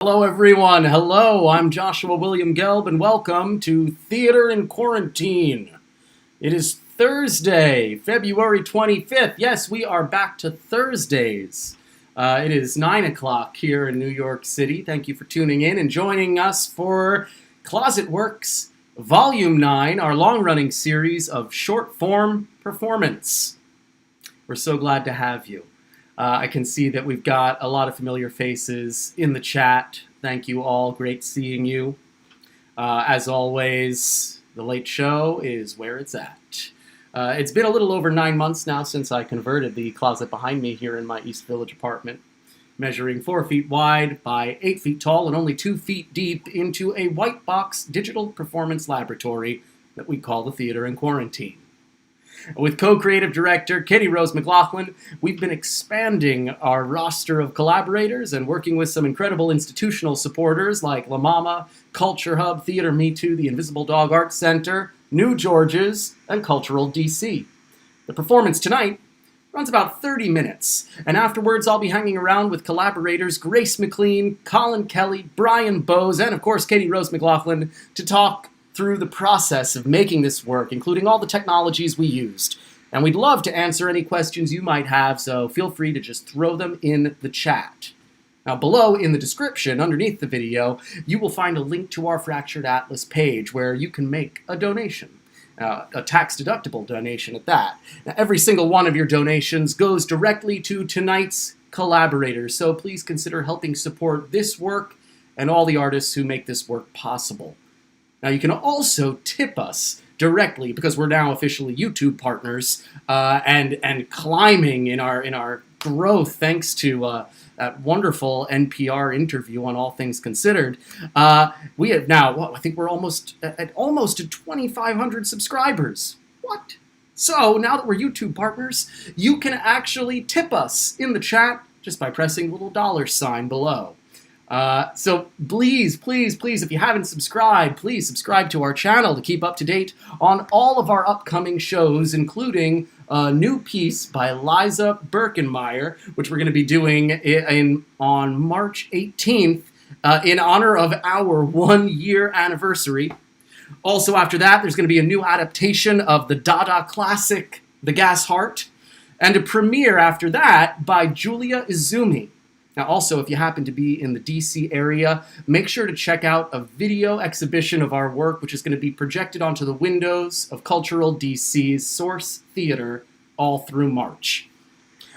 Hello everyone, hello, I'm Joshua William Gelb and welcome to Theater in Quarantine. It is Thursday, February 25th. Yes, we are back to Thursdays. It is 9 o'clock here in New York City. Thank you for tuning in and joining us for Closet Works Volume 9, our long-running series of short-form performance. We're so glad to have you. I can see that we've got a lot of familiar faces in the chat. Thank you all. Great seeing you. As always, The Late Show is where it's at. It's been a little over 9 months now since I converted the closet behind me here in my East Village apartment, measuring 4 feet wide by 8 feet tall and only 2 feet deep, into a white box digital performance laboratory that we call the Theater in Quarantine. With co-creative director Katie Rose McLaughlin, we've been expanding our roster of collaborators and working with some incredible institutional supporters like La Mama, Culture Hub, Theater Me Too, the Invisible Dog Arts Center, New George's, and Cultural DC. The performance tonight runs about 30 minutes, and afterwards I'll be hanging around with collaborators Grace McLean, Collin Kelly, Brian Bose, and of course Katie Rose McLaughlin to talk through the process of making this work, including all the technologies we used. And we'd love to answer any questions you might have, so feel free to just throw them in the chat. Now below in the description, underneath the video, you will find a link to our Fractured Atlas page where you can make a donation. a tax-deductible donation at that. Now, every single one of your donations goes directly to tonight's collaborators, so please consider helping support this work and all the artists who make this work possible. Now, you can also tip us directly, because we're now officially YouTube partners, and climbing in our growth thanks to that wonderful NPR interview on All Things Considered. We have now, I think we're almost at 2,500 subscribers. What? So now that we're YouTube partners, you can actually tip us in the chat just by pressing the little $ below. So please, if you haven't subscribed, please subscribe to our channel to keep up to date on all of our upcoming shows, including a new piece by Liza Birkenmeyer, which we're going to be doing on March 18th in honor of our 1-year anniversary. Also after that, there's going to be a new adaptation of the Dada classic, The Gas Heart, and a premiere after that by Julia Izumi. Now, also, if you happen to be in the DC area, make sure to check out a video exhibition of our work, which is going to be projected onto the windows of Cultural DC's Source Theater all through March.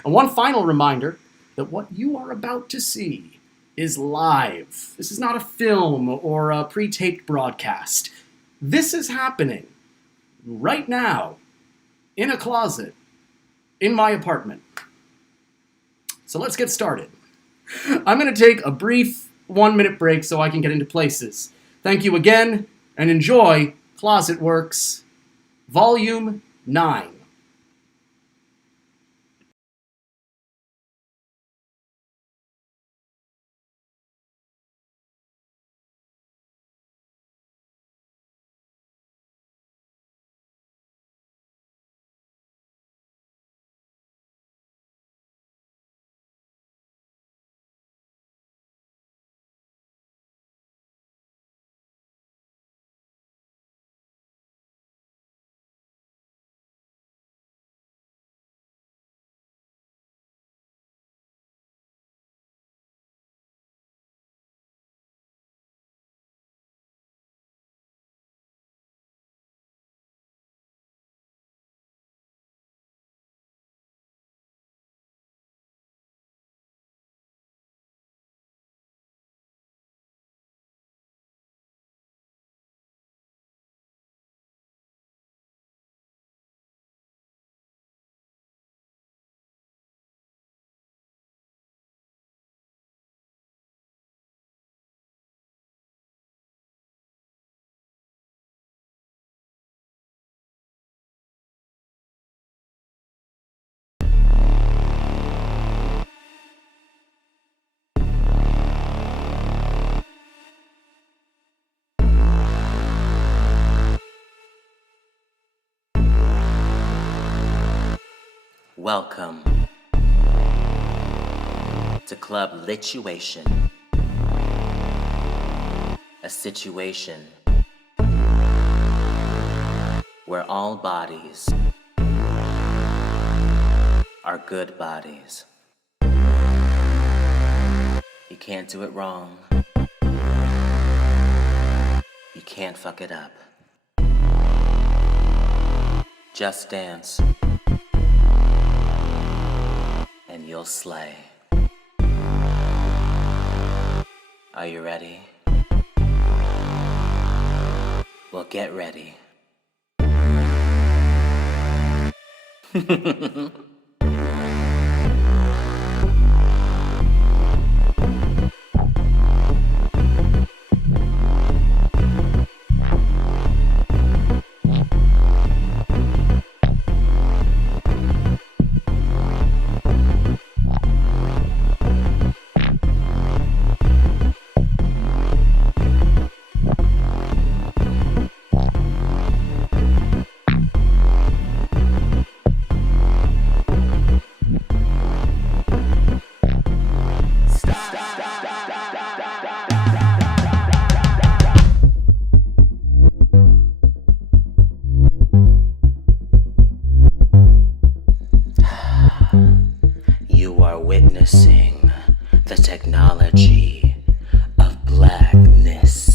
And one final reminder that what you are about to see is live. This is not a film or a pre-taped broadcast. This is happening right now in a closet in my apartment. So let's get started. I'm going to take a brief 1-minute break so I can get into places. Thank you again, and enjoy Closet Works, Volume 9. Welcome to Club Lituation, a situation where all bodies are good bodies. You can't do it wrong. You can't fuck it up. Just dance. And you'll slay. Are you ready? Well, get ready. Witnessing the technology of blackness.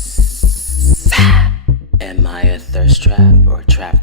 Am I a thirst trap or trapped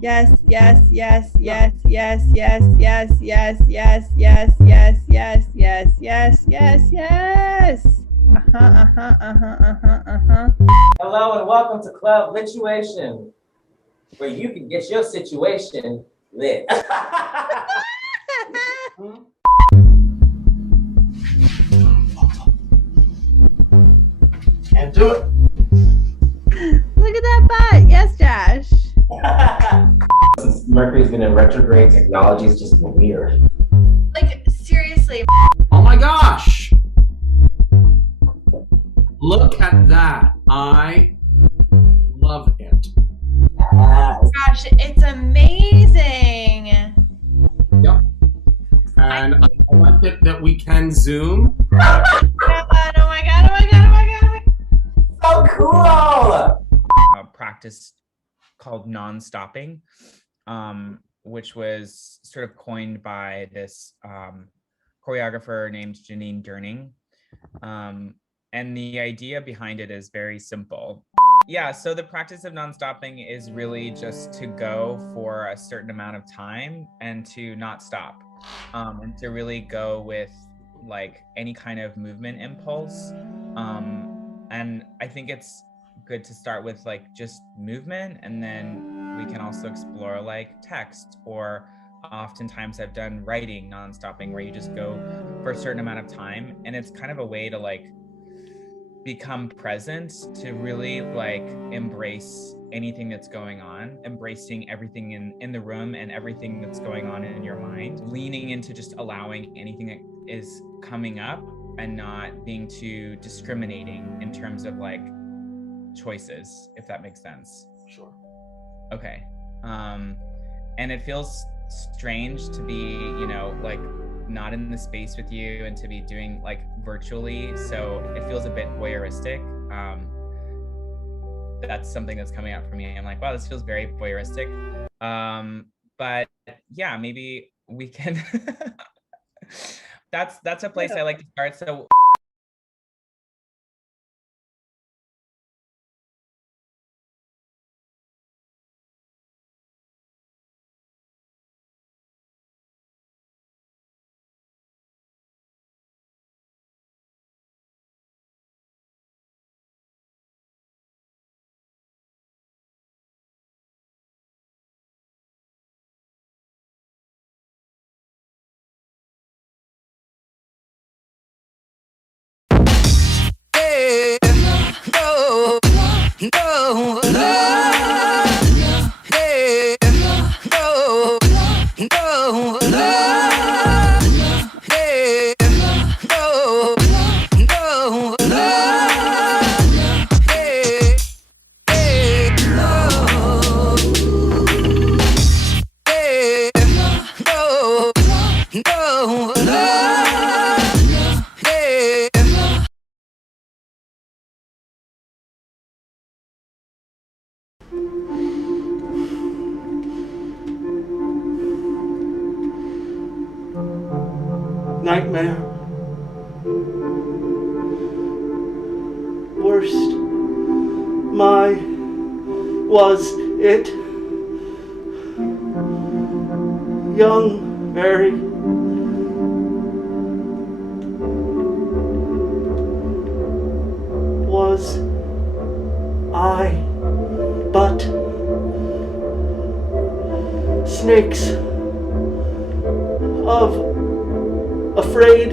Yes, yes, yes, yes, yes, yes, yes, yes, yes, yes, yes, yes, yes, yes, yes, yes. Hello and welcome to Club Lituation, where you can get your situation lit. Can't do it. Look at that butt. Yes, Josh. Since Mercury's been in retrograde, technology is just weird. Like, seriously. Oh my gosh! Look at that. I love it. Gosh, it's amazing. Yep. And I like it that we can zoom. Oh my god, oh my god, oh my god, oh my god, oh my god. So cool! A practice called non-stopping, which was sort of coined by this choreographer named Janine Durning. And the idea behind it is very simple. Yeah, so the practice of non-stopping is really just to go for a certain amount of time and to not stop, and to really go with like any kind of movement impulse. And I think it's good to start with like just movement, and then we can also explore like text, or oftentimes I've done writing non-stopping, where you just go for a certain amount of time, and it's kind of a way to like become present, to really like embrace anything that's going on, embracing everything in the room and everything that's going on in your mind, leaning into just allowing anything that is coming up and not being too discriminating in terms of like choices, if that makes sense. Sure. Okay. And it feels strange to be, you know, like not in the space with you and to be doing like virtually, so it feels a bit voyeuristic. That's something that's coming up for me. I'm like, wow, this feels very voyeuristic. But yeah, maybe we can that's a place I like to start. So Nightmare. Worst. My. Was it. Young Mary. Was I but snakes of afraid?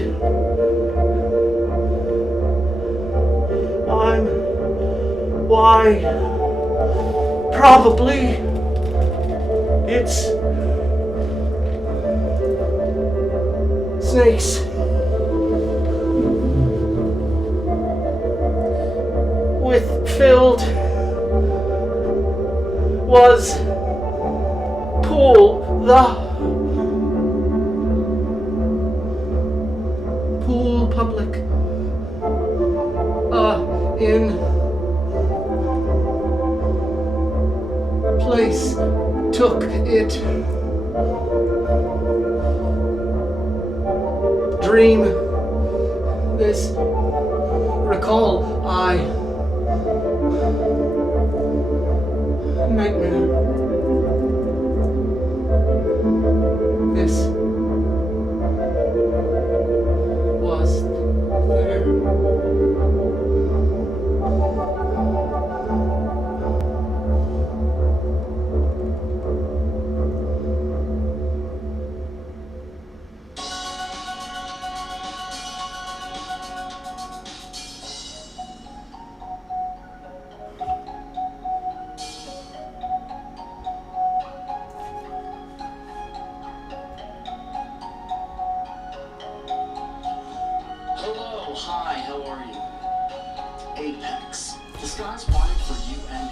I'm why probably it's snakes. With filled was pool the pool public in place took it dream this recall I nightmare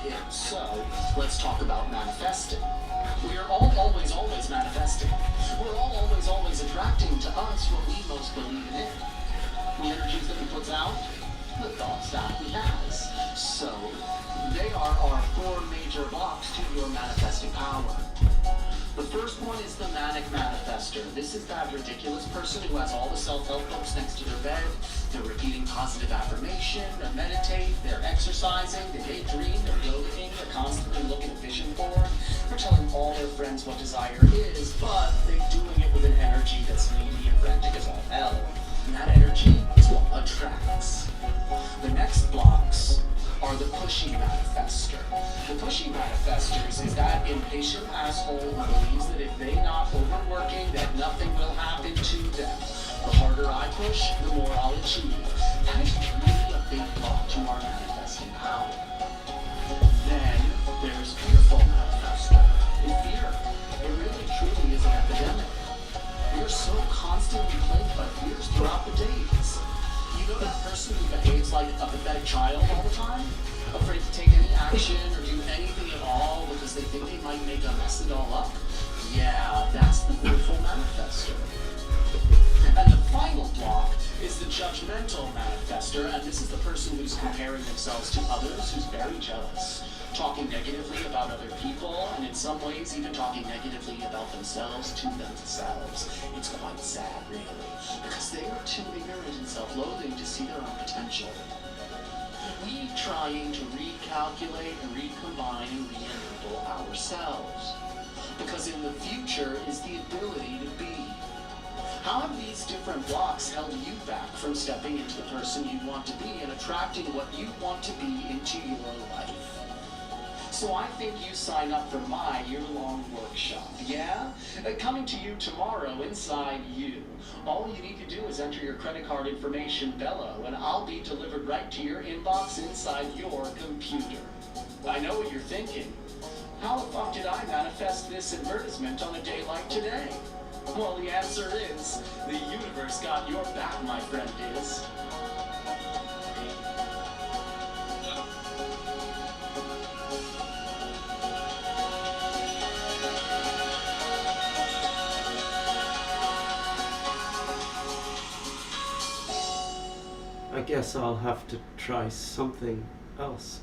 him. So, let's talk about manifesting. We are all always manifesting. We're all always attracting to us what we most believe in. The energies that we put out, the thoughts that we has. So, they are our 4 major blocks to your manifesting power. The first one is the manic manifester. This is that ridiculous person who has all the self-help books next to their bed. They're repeating positive affirmation, they meditate, they're exercising, they daydream, they're yogaing, they're constantly looking at vision board. They're telling all their friends what desire is, but they're doing it with an energy that's needy and frantic as all hell. And that energy is what attracts. The next blocks are the pushy manifester. The pushy manifestors is that impatient asshole who believes that if they're not overworking, that nothing will happen to them. The harder I push, the more I'll achieve. That is really a big block to our manifesting power. Then there's fearful manifester. In fear, it really truly is an epidemic. We are so constantly plagued by fears throughout the days. You know that person who behaves like a pathetic child all the time? Afraid to take any action or do anything at all because they think they might make a mess it all up? Yeah, that's the fearful manifester. And the final block is the judgmental manifester, and this is the person who's comparing themselves to others, who's very jealous, talking negatively about other people, and in some ways even talking negatively about themselves to themselves. It's quite sad, really, because they are too ignorant and self-loathing to see their own potential. We trying to recalculate and recombine and re-enable ourselves. Because in the future is the ability to be. How have these different blocks held you back from stepping into the person you want to be and attracting what you want to be into your life? So I think you sign up for my year-long workshop, yeah? Coming to you tomorrow inside you. All you need to do is enter your credit card information below, and I'll be delivered right to your inbox inside your computer. I know what you're thinking. How the fuck did I manifest this advertisement on a day like today? Well, the answer is, the universe got your back, my friend, is. I guess I'll have to try something else.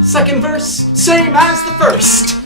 Second verse, same as the first.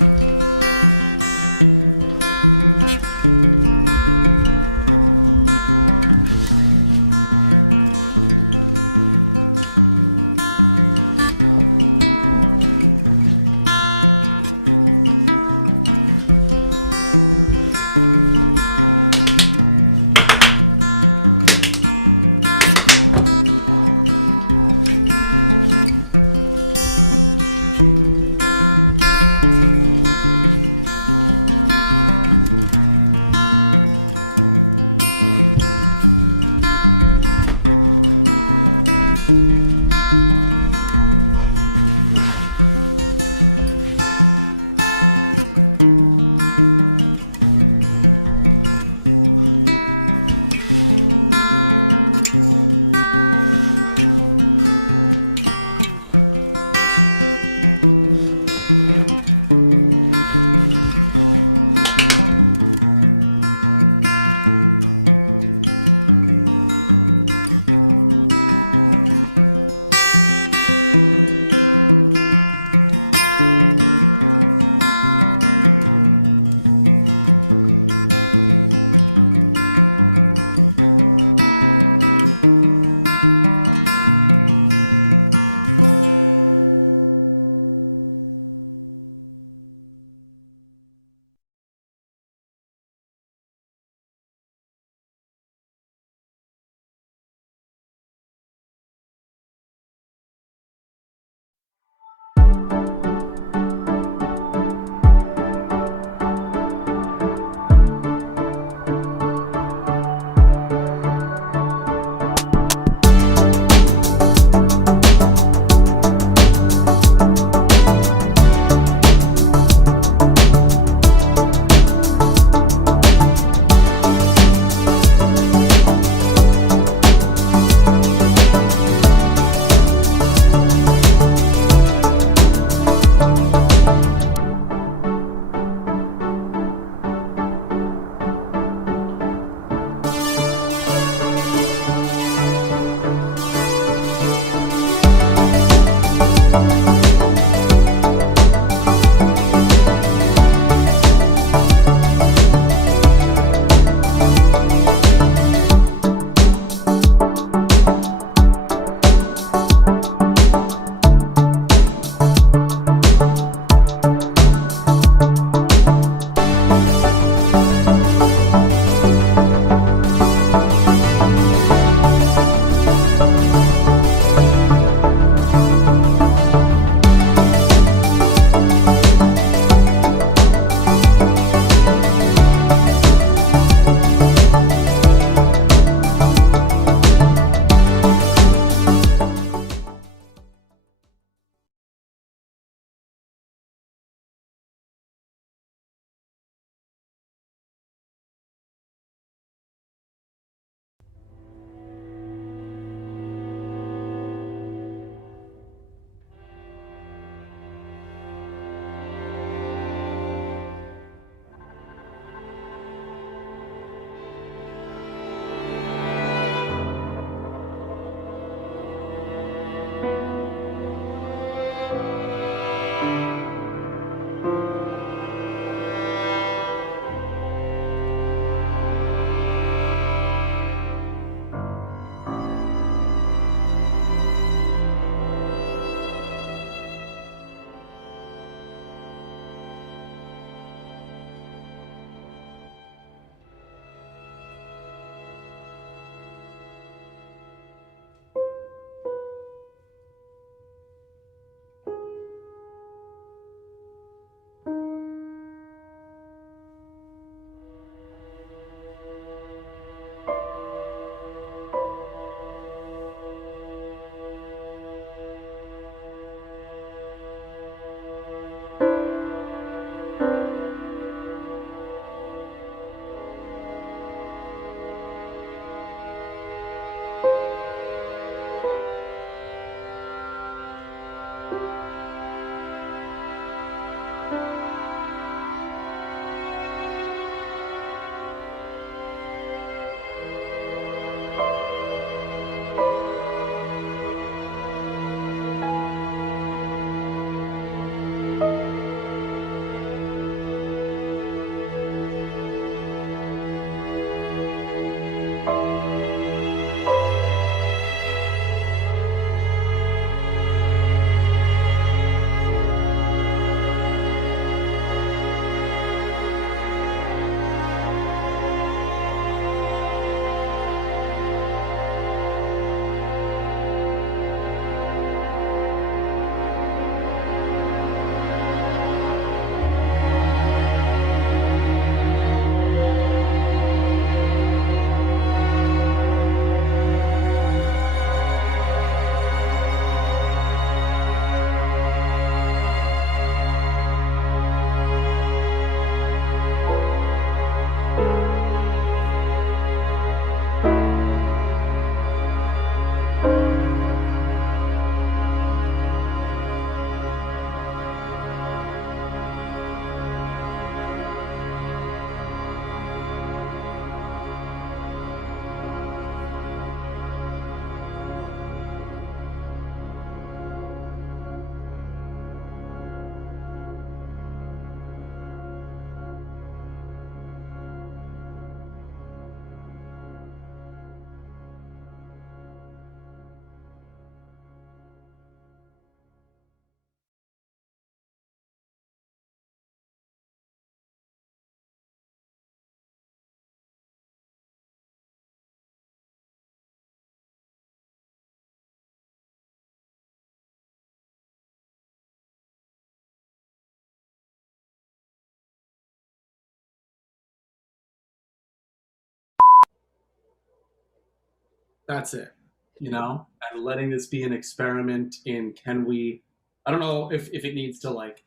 That's it, and letting this be an experiment in I don't know if it needs to like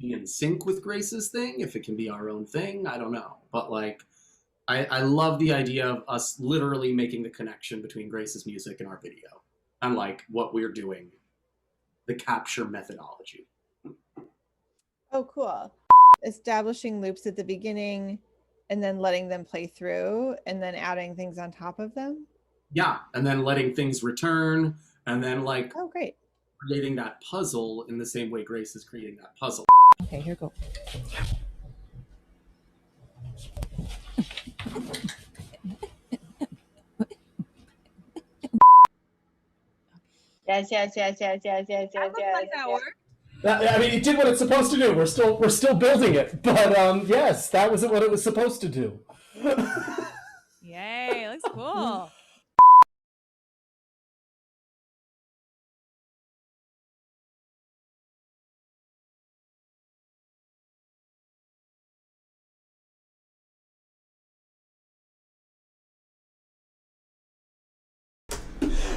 be in sync with Grace's thing, if it can be our own thing, I don't know. But like, I love the idea of us literally making the connection between Grace's music and our video and like what we're doing, the capture methodology. Oh, cool. Establishing loops at the beginning and then letting them play through and then adding things on top of them. Yeah, and then letting things return and then like Oh, great. creating that puzzle in the same way Grace is creating that puzzle. Okay, here we go. Yes. Like that worked. I mean, it did what it's supposed to do. We're still building it, but yes, that was what it was supposed to do. Yay, looks cool.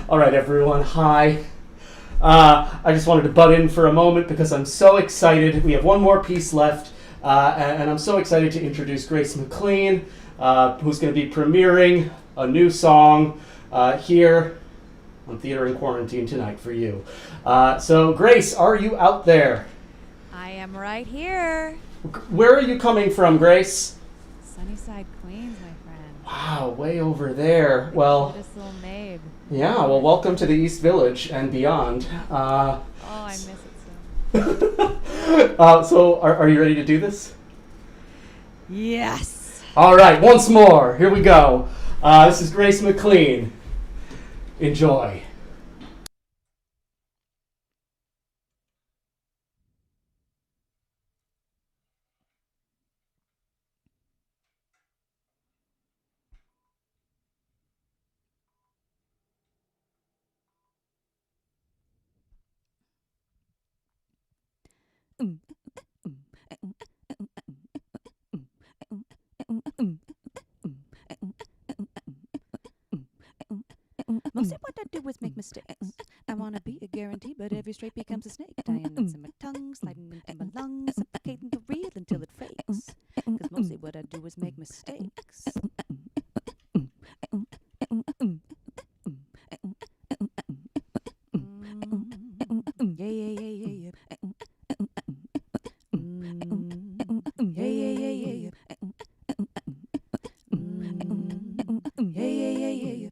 All right, everyone. Hi. I just wanted to butt in for a moment because I'm so excited. We have one more piece left, and I'm so excited to introduce Grace McLean, who's going to be premiering a new song here on Theater in Quarantine tonight for you. So, Grace, are you out there? I am right here. Where are you coming from, Grace? Sunnyside, Queens, my friend. Wow, way over there. Well, This little maid. yeah, well, welcome to the East Village and beyond. Oh, I miss it so. So, are you ready to do this? Yes. All right, once more. Here we go. This is Grace McLean. Enjoy. Mostly what I do is make mistakes. I wanna be a guarantee, but every straight becomes a snake. Tying nuts in my tongue, sliding into my lungs, suffocating the real until it fakes. Cause mostly what I do is make mistakes. Yeah, yeah, yeah, yeah, yeah. Yeah, yeah, yeah, yeah, yeah. Yeah, yeah,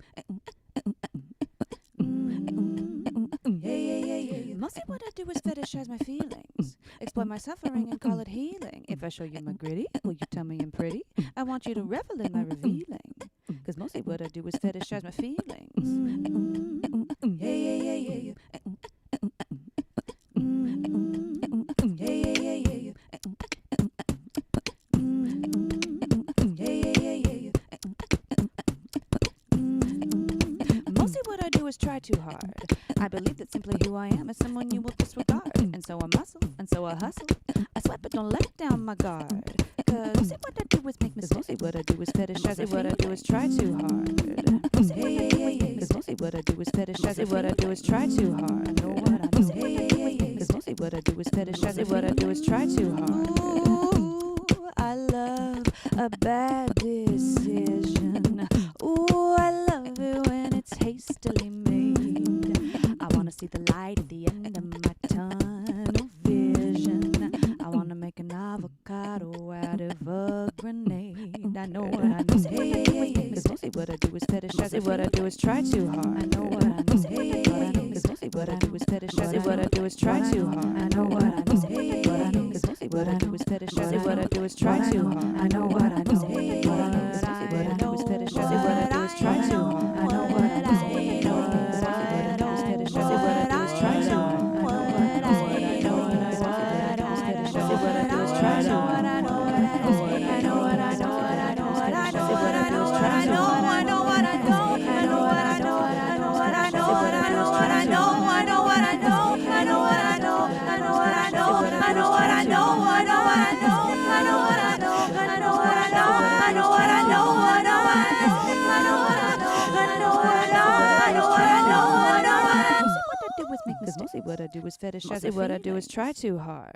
yeah, yeah, yeah. Mostly what I do is fetishize my feelings, exploit my suffering and call it healing. If I show you my gritty, will you tell me I'm pretty? I want you to revel in my revealing, cause mostly what I do is fetishize my feelings. Yeah, yeah, yeah, yeah, yeah. Yeah, yeah, yeah, yeah, yeah. Yeah, yeah, yeah, yeah, yeah. Mostly what I do is try too hard. I believe that simply who I am is someone you will disregard. And so I muscle, and so I hustle. I sweat but don't let down my guard. Cause mostly what I do is make mistakes. Mostly what I do is fetishize. Mostly what I do is try too hard. Cause mostly what I do is fetishize. What I do is try too hard. I know what I know. Cause mostly what I do is fetishize. What I do is try too hard. Ooh, I love a bad decision. Ooh, I love it when it's hastily made. I wanna see the light at the end of my tunnel vision. I wanna make an avocado out of a grenade. I know what I know. Cause mostly what I do is fetishize. What I do is try too hard. I know what I know. Cause mostly what I do is fetishize. What I do is try too hard. I know what I know. Cause mostly what I do is fetishize. What I do is try too hard. I know what I know. Cause mostly what I do is fetishize. What I do is try too hard. I know what I know. I know what I know. Mostly what I do is fetishize. Mostly what I do is try too hard.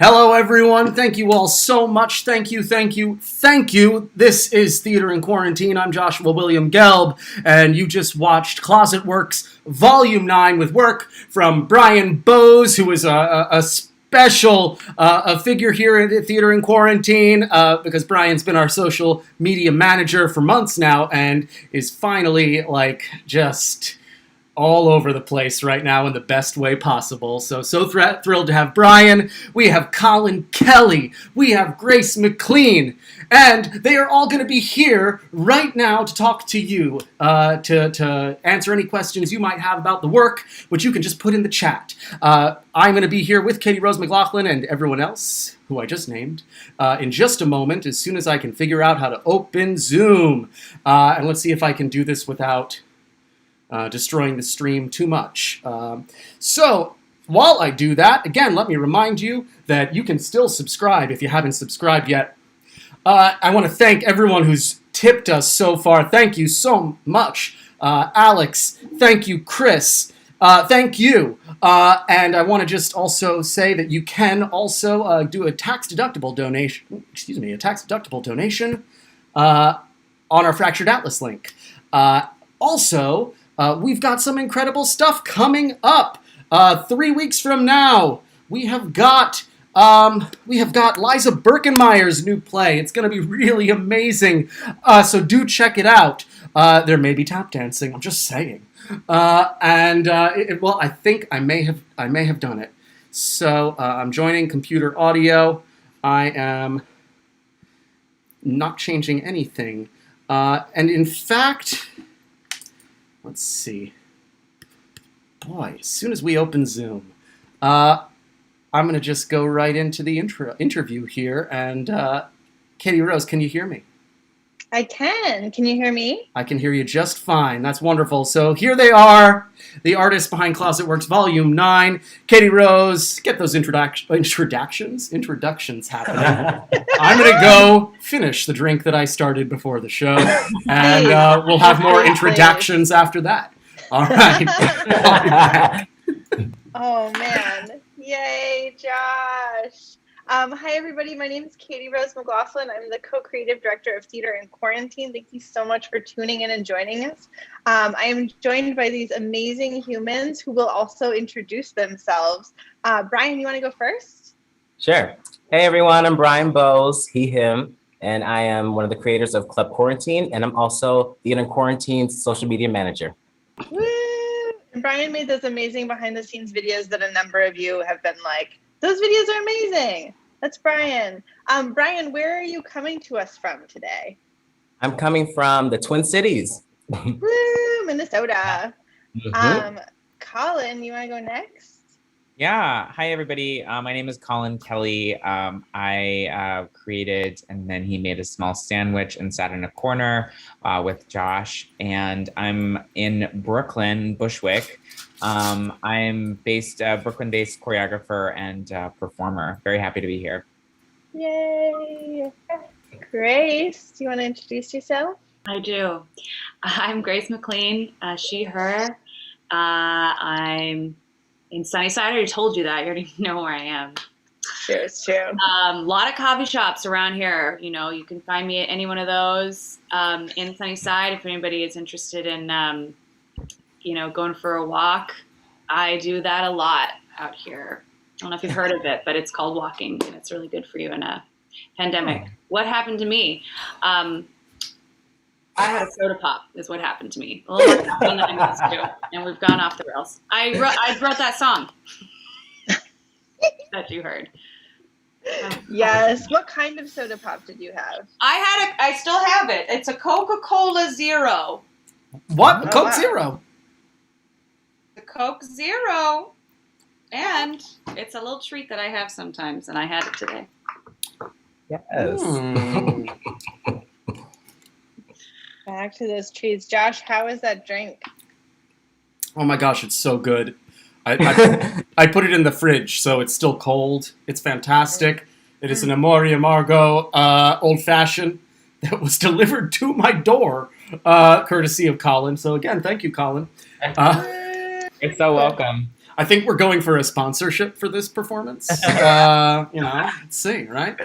Hello, everyone. Thank you all so much. Thank you, thank you, thank you. This is Theater in Quarantine. I'm Joshua William Gelb, and you just watched Closet Works Volume 9 with work from Brian Bose, who is a special a figure here at Theater in Quarantine, because Brian's been our social media manager for months now and is finally, like, just all over the place right now in the best way possible. So thrilled to have Brian. We have Collin Kelly. We have Grace McLean. And they are all going to be here right now to talk to you, to answer any questions you might have about the work, which you can just put in the chat. I'm going to be here with Katie Rose McLaughlin and everyone else who I just named in just a moment, as soon as I can figure out how to open Zoom. And let's see if I can do this without destroying the stream too much. So while I do that, again, let me remind you that you can still subscribe if you haven't subscribed yet. I want to thank everyone who's tipped us so far. Thank you so much. Alex, thank you. Chris, thank you. And I want to just also say that you can also do a tax-deductible donation on our Fractured Atlas link. Also, we've got some incredible stuff coming up. 3 weeks from now, we have got Liza Birkenmeyer's new play. It's going to be really amazing. So do check it out. There may be tap dancing. I'm just saying. Well, I think I may have done it. So I'm joining computer audio. I am not changing anything. And in fact, let's see. Boy, as soon as we open Zoom, I'm going to just go right into the interview here. And Katie Rose, can you hear me? I can. Can you hear me? I can hear you just fine. That's wonderful. So here they are, the artists behind Closet Works Volume 9. Katie Rose, get those introductions happening. I'm going to go finish the drink that I started before the show, and we'll have more introductions after that. All right. I'll be back. Oh, man. Yay, Josh. Hi, everybody. My name is Katie Rose McLaughlin. I'm the co-creative director of Theater in Quarantine. Thank you so much for tuning in and joining us. I am joined by these amazing humans who will also introduce themselves. Brian, you want to go first? Sure. Hey, everyone. I'm Brian Bose, he, him, and I am one of the creators of Club Quarantine, and I'm also Theater in Quarantine's social media manager. Woo! And Brian made those amazing behind-the-scenes videos that a number of you have been like, those videos are amazing. That's Brian. Brian, where are you coming to us from today? I'm coming from the Twin Cities. Woo, Minnesota. Mm-hmm. Collin, you want to go next? Yeah. Hi, everybody. My name is Collin Kelly. I created, and then he made a small sandwich and sat in a corner with Josh. And I'm in Brooklyn, Bushwick. I'm Brooklyn-based choreographer and performer. Very happy to be here. Yay. Grace, do you want to introduce yourself? I do. I'm Grace McLean, she, her. I'm in Sunnyside. I already told you that. You already know where I am. Sure, it's true. A lot of coffee shops around here. You know, you can find me at any one of those in Sunnyside. If anybody is interested in, going for a walk, I do that a lot out here. I don't know if you've heard of it, but it's called walking, and it's really good for you in a pandemic. What happened to me? I had a soda pop is what happened to me. A little more caffeine than I'm used to, and we've gone off the rails. I wrote that song that you heard. Yes. What kind of soda pop did you have? I still have it. It's a Coca-Cola Zero. What? Oh, Coke wow. Zero? The Coke Zero. And it's a little treat that I have sometimes, and I had it today. Yes. Back to those treats. Josh, how is that drink? Oh my gosh, it's so good. I put it in the fridge, so it's still cold. It's fantastic. It is an Amore Amargo old fashioned that was delivered to my door, courtesy of Collin. So again, thank you, Collin. You're so welcome. I think we're going for a sponsorship for this performance. Let's see, right?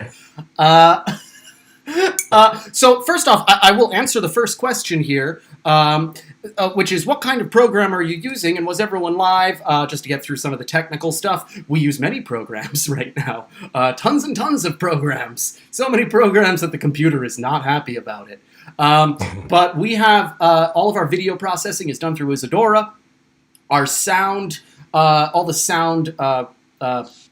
So first off, I will answer the first question here, which is what kind of program are you using, and was everyone live? Just to get through some of the technical stuff, we use many programs right now, tons and tons of programs. So many programs that the computer is not happy about it. But we have all of our video processing is done through Isadora. Our sound, all the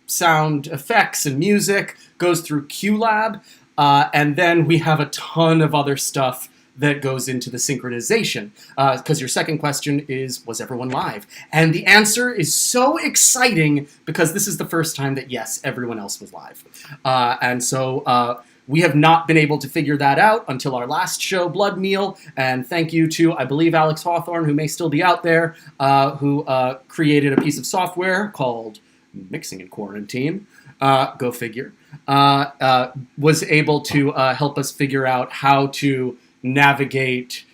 sound effects and music goes through QLab. And then we have a ton of other stuff that goes into the synchronization. Because your second question is, was everyone live? And the answer is so exciting because this is the first time that, yes, everyone else was live. And so we have not been able to figure that out until our last show, Blood Meal. And thank you to, I believe, Alex Hawthorne, who may still be out there, who created a piece of software called Mixing in Quarantine. Go figure. Was able to help us figure out how to navigate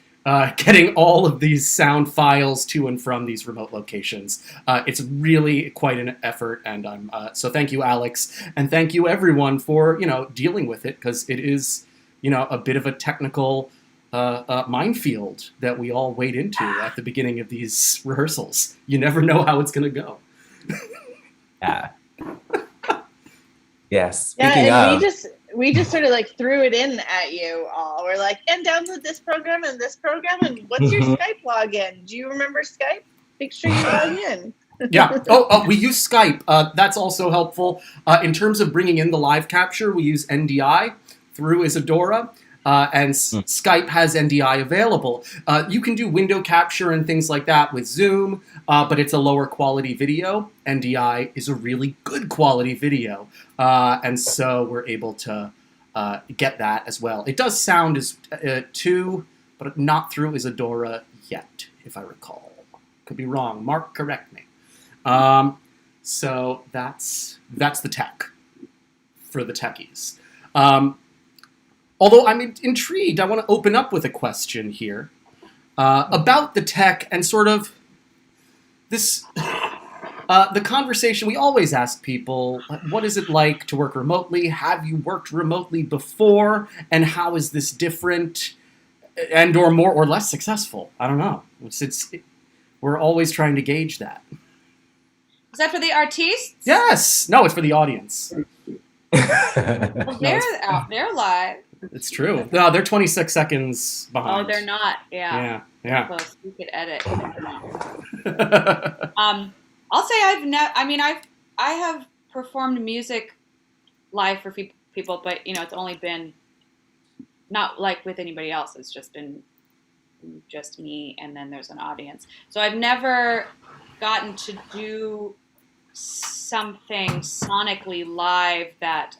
getting all of these sound files to and from these remote locations. It's really quite an effort, and so thank you, Alex, and thank you everyone for dealing with it, because it is a bit of a technical minefield that we all wade into at the beginning of these rehearsals. You never know how it's going to go. Yeah. Yes. Yeah, Speaking and of, we just sort of like threw it in at you all. We're like, and download this program and this program, and what's your Skype login? Do you remember Skype? Make sure you log in. Yeah. Oh, we use Skype. That's also helpful. In terms of bringing in the live capture, we use NDI through Isadora. And Skype has NDI available. You can do window capture and things like that with Zoom, but it's a lower quality video. NDI is a really good quality video. And so we're able to get that as well. It does sound as too, but not through Isadora yet, if I recall. Could be wrong. Mark, correct me. So that's the tech for the techies. Although I'm intrigued, I want to open up with a question here about the tech and sort of this, the conversation. We always ask people, what is it like to work remotely? Have you worked remotely before? And how is this different and or more or less successful? I don't know. We're always trying to gauge that. Is that for the artists? Yes. No, it's for the audience. Well, they're live. It's true. No, they're 26 seconds behind. Oh, they're not. Yeah. Yeah. Close. We could edit. I'll say I have performed music live for people, but it's only been not like with anybody else. It's just been just me, and then there's an audience. So I've never gotten to do something sonically live that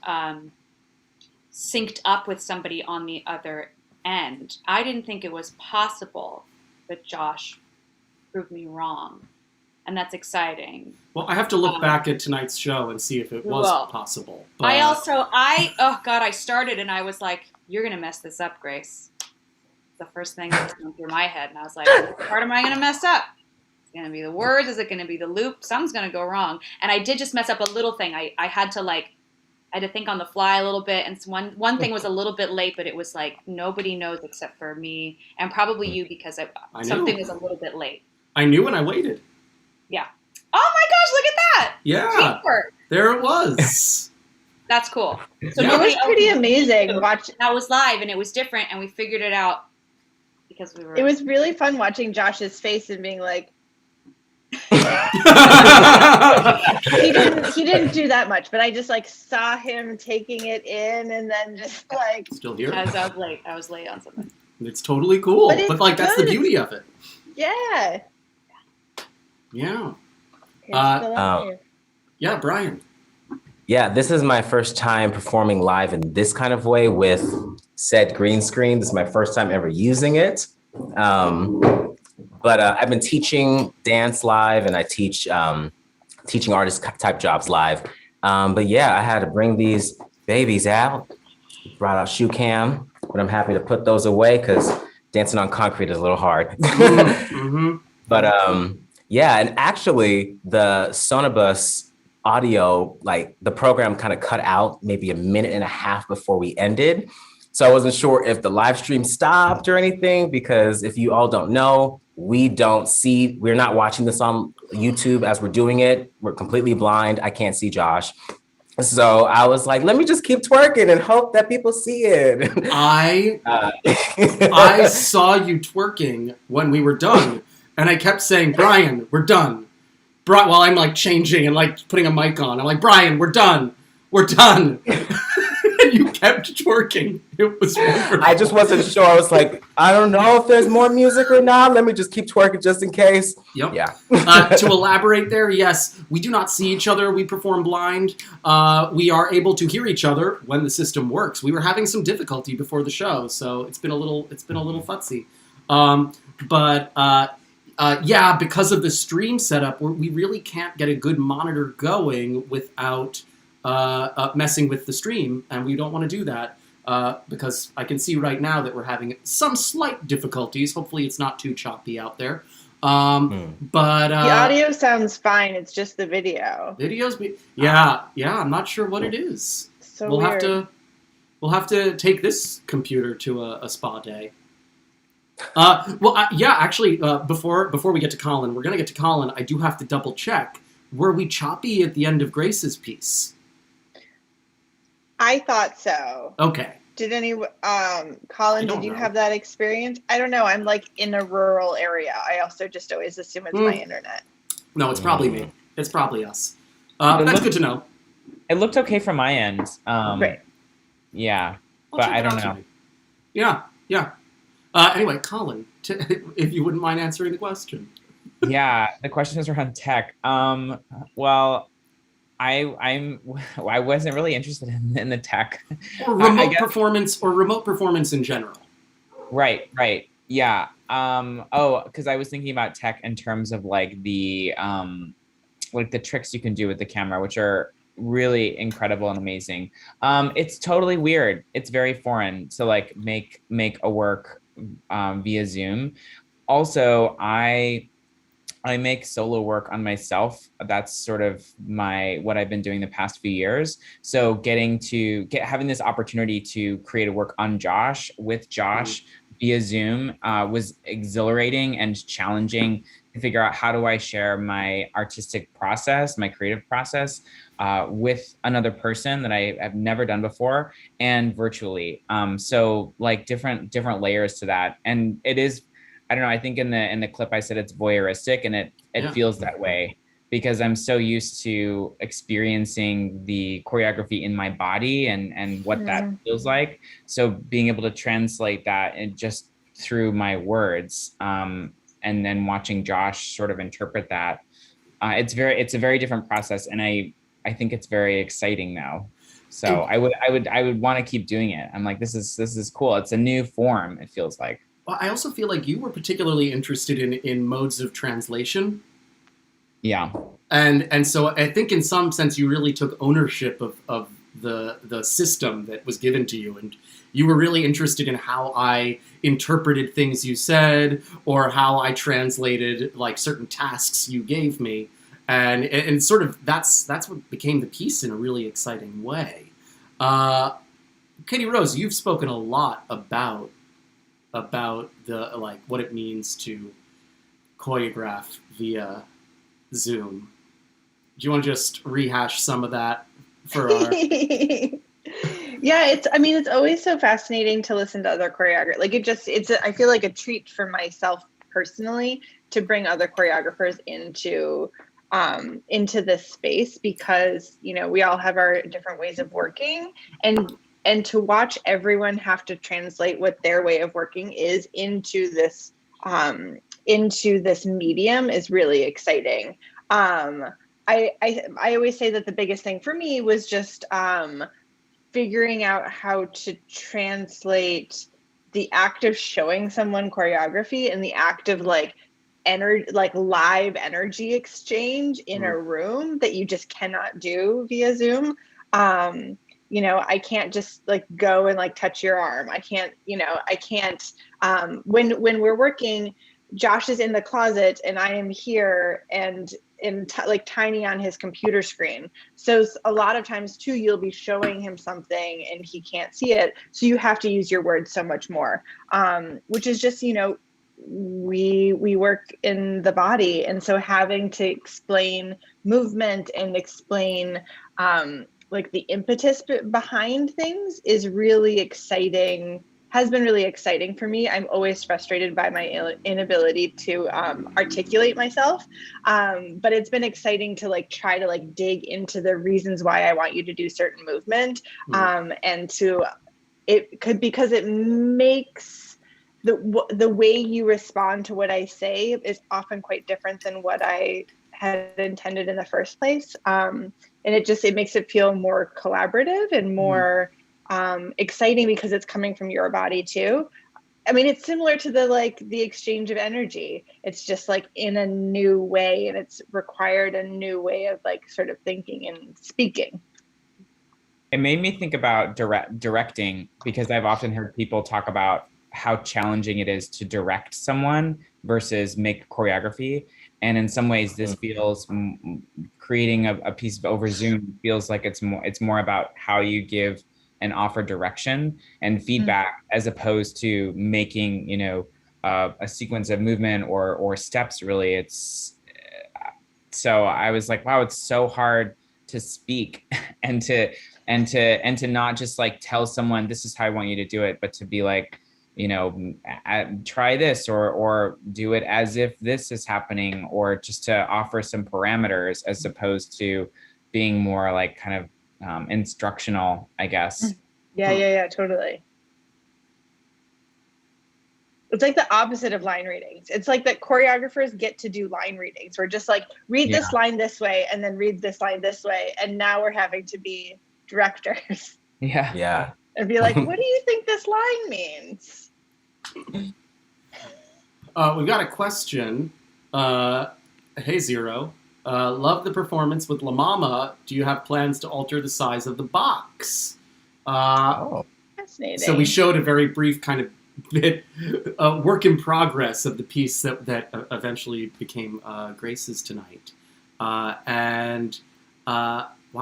synced up with somebody on the other end. I didn't think it was possible, but Josh proved me wrong, and that's exciting. Well, I have to look back at tonight's show and see if it was possible. But I started and I was like, you're going to mess this up, Grace. The first thing that went through my head, and I was like, what part am I going to mess up? Is it going to be the words? Is it going to be the loop? Something's going to go wrong. And I did just mess up a little thing. I had to think on the fly a little bit, and one thing was a little bit late, but it was like nobody knows except for me and probably you, because something was a little bit late. I knew and I waited. Yeah. Oh my gosh, look at that! Yeah. Teamwork. There it was. That's cool. So it was pretty amazing. That was live, and it was different, and we figured it out because we were. It was really fun watching Josh's face and being like, he didn't do that much, but I just like saw him taking it in and then just like. Still here? As I was late on something. It's totally cool. But it's like, that's the good. beauty of it. Yeah. Yeah. It's alive. Yeah, Brian. Yeah, this is my first time performing live in this kind of way with said green screen. This is my first time ever using it. But I've been teaching dance live, and I teach teaching artist type jobs live. But yeah, I had to bring these babies out. Brought out shoe cam, but I'm happy to put those away because dancing on concrete is a little hard. Mm-hmm. But yeah, and actually the Sonobus audio, like the program kind of cut out maybe a minute and a half before we ended. So I wasn't sure if the live stream stopped or anything, because if you all don't know, we're not watching this on YouTube as we're doing it. We're completely blind. I can't see Josh. So I was like, let me just keep twerking and hope that people see it. I saw you twerking when we were done, and I kept saying, Brian, we're done. While I'm like changing and like putting a mic on. I'm like, Brian, we're done. We're done. And you kept twerking. It was wonderful. I just wasn't sure. I was like, I don't know if there's more music or not. Let me just keep twerking just in case. Yep. Yeah. To elaborate there, yes, we do not see each other. We perform blind. We are able to hear each other when the system works. We were having some difficulty before the show, so it's been a little futsy. Yeah, because of the stream setup, we really can't get a good monitor going without messing with the stream, and we don't want to do that because I can see right now that we're having some slight difficulties. Hopefully it's not too choppy out there. But the audio sounds fine. It's just the video. Yeah, I'm not sure what it is. So we'll weird. have to take this computer to a spa day. Actually, before we get to Collin, we're going to get to Collin. I do have to double check. Were we choppy at the end of Grace's piece? I thought so. Okay. Did Collin, did you have that experience? I don't know. I'm like in a rural area. I also just always assume it's my internet. No, it's probably me. It's probably us. That's good to know. It looked okay from my end. Right. Yeah, I'll but check I it don't out know. tonight. Yeah. Anyway, Collin, if you wouldn't mind answering the question. Yeah, the question is around tech. Well, I wasn't really interested in the tech. Or remote performance in general. Right. Yeah. Because I was thinking about tech in terms of like the tricks you can do with the camera, which are really incredible and amazing. It's totally weird. It's very foreign to like make a work via Zoom. Also, I make solo work on myself. That's sort of what I've been doing the past few years. So having this opportunity to create a work on Josh with Josh via Zoom was exhilarating and challenging to figure out how do I share my artistic process, my creative process with another person that I have never done before and virtually. So like different layers to that. And it is, I don't know, I think in the clip I said it's voyeuristic, and it feels that way because I'm so used to experiencing the choreography in my body and what that feels like. So being able to translate that and just through my words, and then watching Josh sort of interpret that, it's a very different process, and I think it's very exciting now. So I would want to keep doing it. I'm like, this is cool. It's a new form, it feels like. Well, I also feel like you were particularly interested in modes of translation. Yeah. And so I think in some sense you really took ownership of the system that was given to you, and you were really interested in how I interpreted things you said or how I translated like certain tasks you gave me. And sort of that's what became the piece in a really exciting way. Katie Rose, you've spoken a lot about the like what it means to choreograph via Zoom. Do you want to just rehash some of that for our? Yeah, it's always so fascinating to listen to other choreographers. Like I feel like a treat for myself personally to bring other choreographers into this space, because, we all have our different ways of working, and to watch everyone have to translate what their way of working is into this medium is really exciting. I always say that the biggest thing for me was just figuring out how to translate the act of showing someone choreography and the act of live energy exchange in a room that you just cannot do via Zoom. I can't just go and touch your arm. I can't when we're working, Josh is in the closet and I am here and tiny on his computer screen. So a lot of times too, you'll be showing him something and he can't see it. So you have to use your words so much more, which is just, we work in the body. And so having to explain movement and explain the impetus behind things is really exciting. Has been really exciting for me. I'm always frustrated by my inability to articulate myself, but it's been exciting to try to dig into the reasons why I want you to do certain movement, and because it makes the way you respond to what I say is often quite different than what I had intended in the first place, and it makes it feel more collaborative and more exciting because it's coming from your body too. I mean, it's similar to the exchange of energy. It's just in a new way, and it's required a new way of sort of thinking and speaking. It made me think about directing, because I've often heard people talk about how challenging it is to direct someone versus make choreography. And in some ways, this feels creating a piece over Zoom feels like it's more about how you give and offer direction and feedback, as opposed to making, a sequence of movement or steps. Really, it's so I was like, wow, it's so hard to speak and to not just tell someone this is how I want you to do it, but to be try this or do it as if this is happening, or just to offer some parameters as opposed to being more kind of instructional, I guess. Yeah, totally. It's the opposite of line readings. It's that choreographers get to do line readings. We're just read this line this way and then read this line this way. And now we're having to be directors. Yeah. And be what do you think this line means? We got a question. Hey, Zero. Love the performance with La Mama. Do you have plans to alter the size of the box? Fascinating. So we showed a very brief kind of bit, work in progress of the piece that eventually became Grace's tonight. Wow,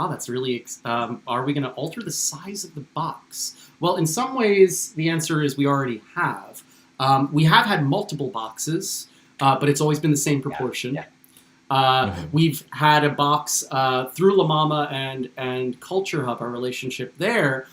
that's really... are we going to alter the size of the box? Well, in some ways, the answer is we already have. We have had multiple boxes, but it's always been the same proportion. Yeah. We've had a box through La Mama and Culture Hub, our relationship there.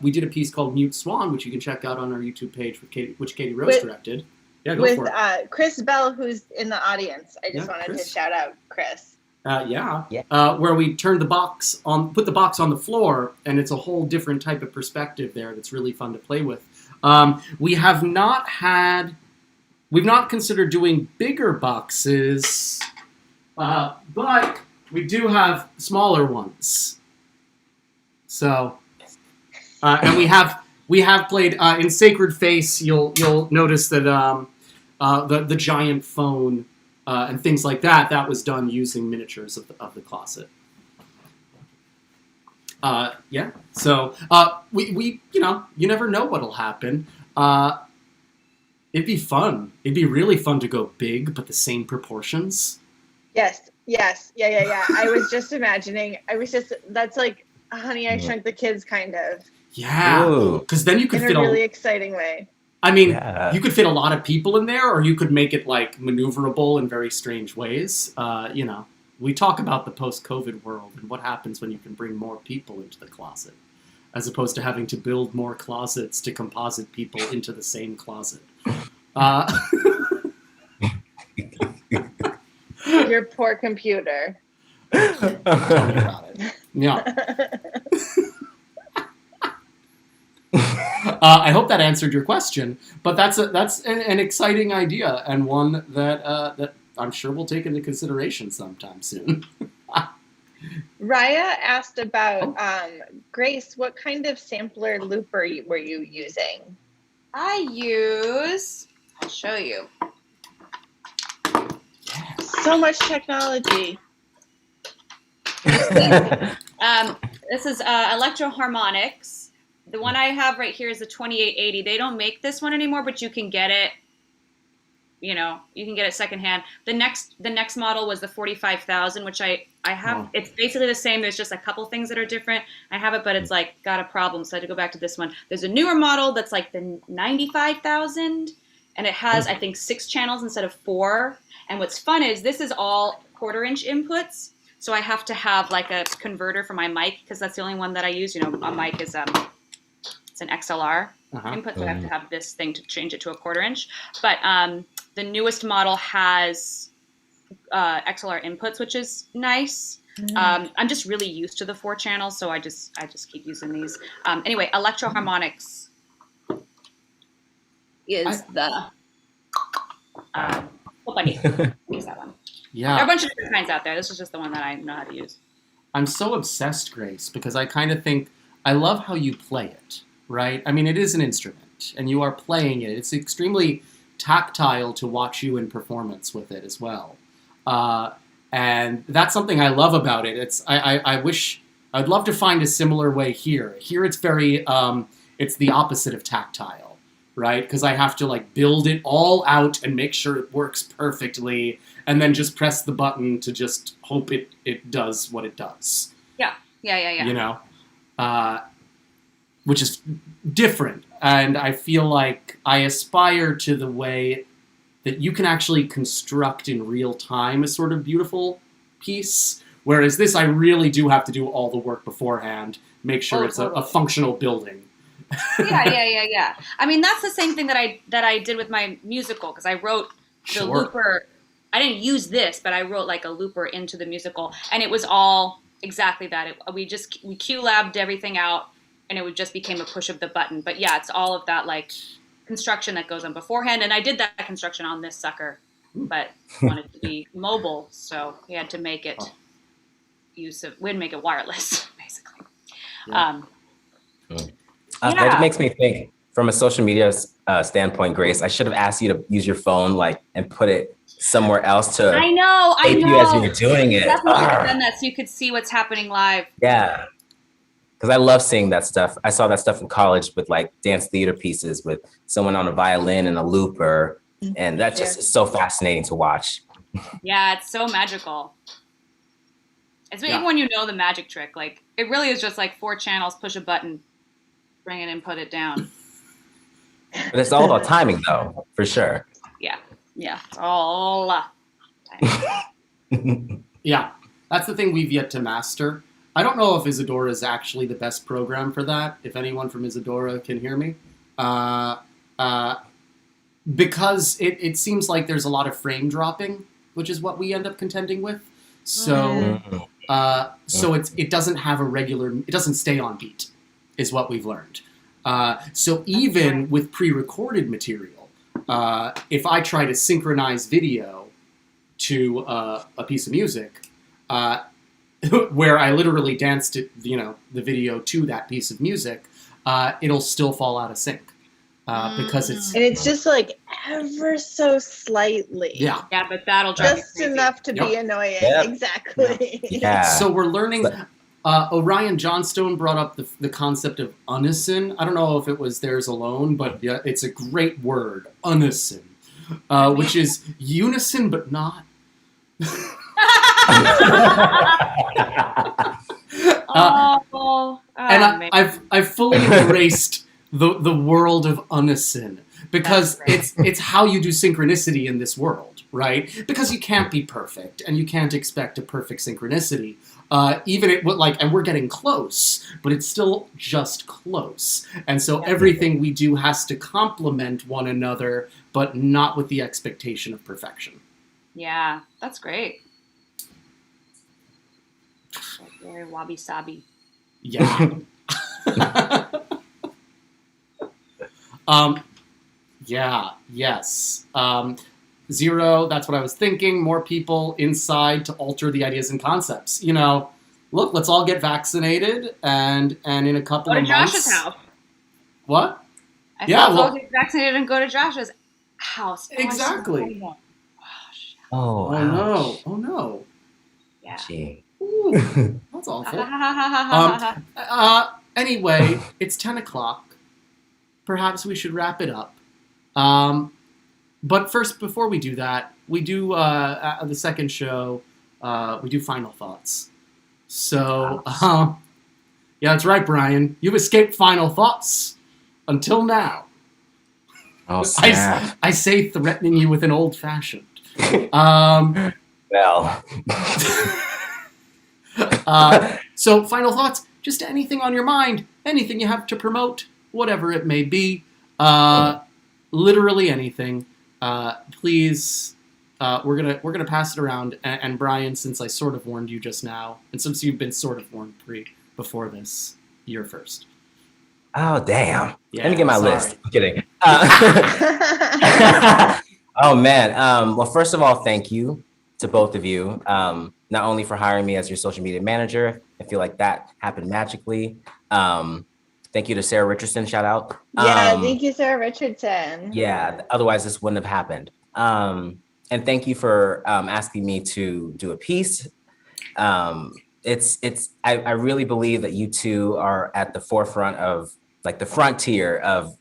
We did a piece called Mute Swan, which you can check out on our YouTube page, which Katie Rose directed. Yeah, go for it. Chris Bell, who's in the audience. I just wanted to shout out Chris. Where we turned the box on, put the box on the floor, and it's a whole different type of perspective there that's really fun to play with. We've not considered doing bigger boxes, but we do have smaller ones. So, and we have played in Sacred Face. You'll notice that the giant phone. And things like that was done using miniatures of the closet. So we you never know what'll happen. It'd be fun. It'd be really fun to go big, but the same proportions. Yes. Yeah. I was just imagining. That's like Honey, I Shrunk the Kids kind of. Yeah. Because then you could fit in a really exciting way. I mean, you could fit a lot of people in there, or you could make it maneuverable in very strange ways. We talk about the post-COVID world and what happens when you can bring more people into the closet. as opposed to having to build more closets to composite people into the same closet. Your poor computer. Tell me about it. Yeah. I hope that answered your question, but that's an exciting idea and one that I'm sure we'll take into consideration sometime soon. Raya asked about Grace. What kind of sampler looper were you using? I'll show you. So much technology. This is Electro Harmonics. The one I have right here is the 2880. They don't make this one anymore, but you can get it. You can get it secondhand. The next model was the 45,000, which I have. Oh. It's basically the same. There's just a couple things that are different. I have it, but it's like got a problem, so I had to go back to this one. There's a newer model that's like the 95,000, and it has I think 6 channels instead of 4. And what's fun is this is all 1/4-inch inputs, so I have to have like a converter for my mic because that's the only one that I use. A mic is it's an XLR input, so I have to have this thing to change it to a 1/4-inch. But the newest model has XLR inputs, which is nice. I'm just really used to the 4 channels, so I just keep using these. Anyway, Electro Harmonics is the hope I need to use that one. Yeah. There are a bunch of different kinds out there. This is just the one that I know how to use. I'm so obsessed, Grace, because I kind of think I love how you play it, right? I mean, it is an instrument, and you are playing it. It's extremely tactile to watch you in performance with it as well. And that's something I love about it. I'd love to find a similar way here. Here it's very, it's the opposite of tactile, right? Because I have to like build it all out and make sure it works perfectly and then just press the button to just hope it does what it does. Yeah. Which is different. And I feel like I aspire to the way that you can actually construct in real time a sort of beautiful piece. Whereas this, I really do have to do all the work beforehand, make sure it's a functional building. Yeah. I mean, that's the same thing that I did with my musical, because I wrote the looper. I didn't use this, but I wrote like a looper into the musical, and it was all exactly that. We Q-labbed everything out, and it just became a push of the button. But yeah, it's all of that like construction that goes on beforehand, and I did that construction on this sucker, but wanted to be mobile, so we had to make it we'd make it wireless, basically. That makes me think, from a social media standpoint, Grace, I should have asked you to use your phone and put it somewhere else to I know. you as you were doing it. Definitely done that so you could see what's happening live. Yeah. Because I love seeing that stuff. I saw that stuff in college with like dance theater pieces with someone on a violin and a looper. And that just is so fascinating to watch. Yeah, it's so magical. Even when you know the magic trick, like it really is just like 4 channels, push a button, bring it in, put it down. But it's all about timing though, for sure. Yeah, it's all timing. Yeah, that's the thing we've yet to master. I don't know if Isadora is actually the best program for that, if anyone from Isadora can hear me. Because it seems like there's a lot of frame dropping, which is what we end up contending with. So it doesn't have it doesn't stay on beat, is what we've learned. So even with pre-recorded material, if I try to synchronize video to a piece of music, where I literally danced it, the video to that piece of music, it'll still fall out of sync. Because it's just like ever so slightly. Yeah, but that'll drive just enough to be annoying. Yep. Exactly. Yeah. So we're learning. Orion Johnstone brought up the concept of unison. I don't know if it was theirs alone, but yeah, it's a great word, unison, which is unison but not. And I've fully embraced the world of unison, because it's how you do synchronicity in this world, right? Because you can't be perfect and you can't expect a perfect synchronicity. even it would like, and we're getting close, but it's still just close. And so everything we do has to complement one another, but not with the expectation of perfection. Yeah, that's great. Very wabi sabi. Yeah. Yeah, yes. Zero, that's what I was thinking. More people inside to alter the ideas and concepts. You know, look, let's all get vaccinated and in a couple Go of to months. Josh's house. What? I Yeah, said, well, go get vaccinated and go to Josh's house. Exactly. Oh, Oh no. Oh no. Yeah. Gee. Ooh, that's awful. Anyway, it's 10 o'clock. Perhaps we should wrap it up. But first, before we do that, we do the second show. We do final thoughts. So, yeah, that's right, Brian. You've escaped final thoughts until now. Oh, snap. I say threatening you with an old fashioned. Well. So, final thoughts. Just anything on your mind, anything you have to promote, whatever it may be. Literally anything. Please, we're gonna pass it around. And Brian, since I sort of warned you just now, and since you've been sort of warned before this, you're first. Oh, damn. Yeah, Let me get my sorry. list. I'm kidding. Oh, man. Well, first of all, thank you to both of you. Not only for hiring me as your social media manager, I feel like that happened magically. Thank you to Sarah Richardson, shout out. Yeah, thank you, Sarah Richardson. Yeah, otherwise this wouldn't have happened. And thank you for asking me to do a piece. I really believe that you two are at the forefront of like the frontier of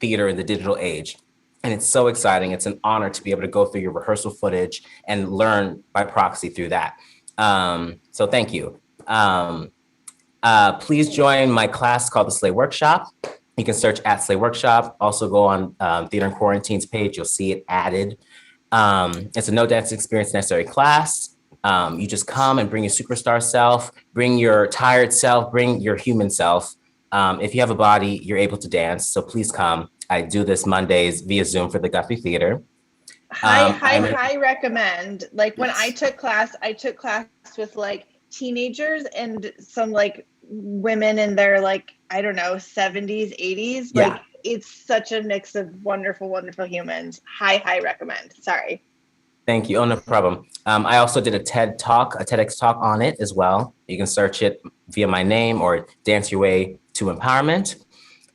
theater in the digital age. And it's so exciting. It's an honor to be able to go through your rehearsal footage and learn by proxy through that. So thank you. Please join my class called the Slay Workshop. You can search at Slay Workshop. Also go on Theater in Quarantine's page. You'll see it added. It's a no dance experience necessary class. You just come and bring your superstar self, bring your tired self, bring your human self. If you have a body, you're able to dance. So please come. I do this Mondays via Zoom for the Guthrie Theater. High recommend. Like when Yes. I took class with like teenagers and some like women in their like, I don't know, 70s, 80s. Yeah. Like it's such a mix of wonderful, wonderful humans. High recommend. Sorry. Thank you. Oh, no problem. I also did a TEDx talk on it as well. You can search it via my name or Dance Your Way to Empowerment.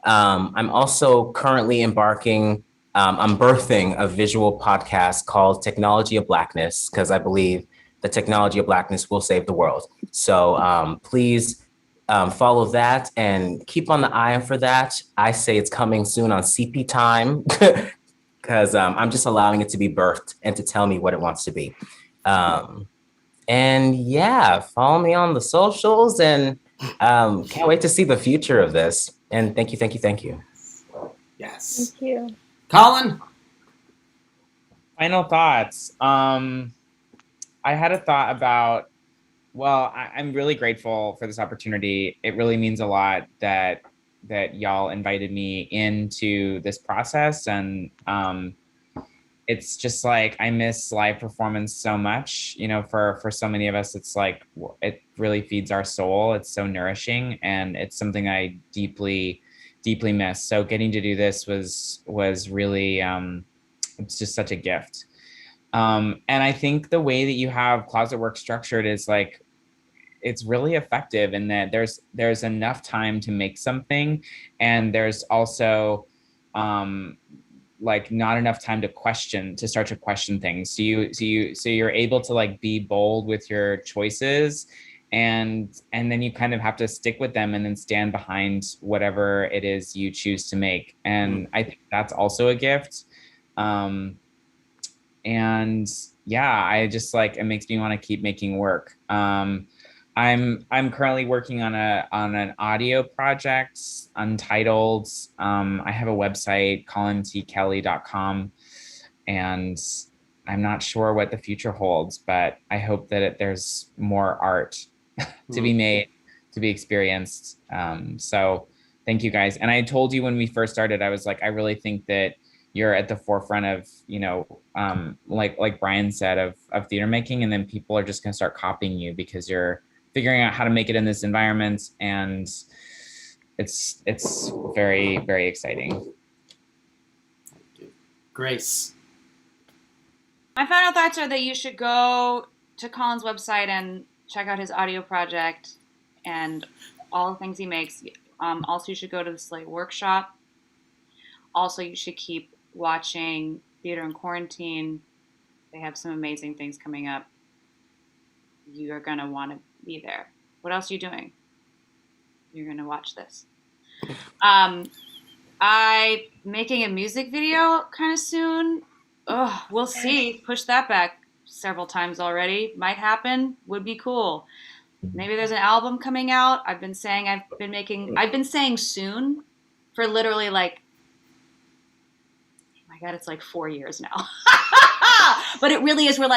I'm also currently I'm birthing a visual podcast called Technology of Blackness, because I believe the technology of blackness will save the world. So please follow that and keep on the eye for that. I say it's coming soon on CP Time, because I'm just allowing it to be birthed and to tell me what it wants to be. And yeah, follow me on the socials and can't wait to see the future of this. And thank you. Yes. Thank you. Collin? Final thoughts. I had a thought about, well, I'm really grateful for this opportunity. It really means a lot that y'all invited me into this process. And it's just like, I miss live performance so much. You know, for so many of us, it's like, it really feeds our soul. It's so nourishing. And it's something I deeply miss. So getting to do this was really, it's just such a gift. And I think the way that you have closet work structured is like, it's really effective in that there's enough time to make something, and there's also like not enough time to start to question things. So you're able to like be bold with your choices, and then you kind of have to stick with them and then stand behind whatever it is you choose to make. And I think that's also a gift. And yeah, I just like, it makes me want to keep making work. I'm currently working on an audio project, Untitled. I have a website, collintkelly.com, and I'm not sure what the future holds, but I hope that there's more art to be made, to be experienced. So thank you guys. And I told you when we first started, I was like, I really think that you're at the forefront of, you know, like Brian said, of theater making, and then people are just going to start copying you because you're figuring out how to make it in this environment, and it's very, very exciting. Grace. My final thoughts are that you should go to Collin's website and check out his audio project and all the things he makes. Also, you should go to the Slate workshop. Also, you should keep watching Theater in Quarantine. They have some amazing things coming up. You're going to want to be there. What else are you doing? You're going to watch this. I'm making a music video kind of soon. Oh, we'll see. Push that back several times already. Might happen. Would be cool. Maybe there's an album coming out. I've been saying soon for literally like, oh my God, it's like 4 years now. But it really is, we're like,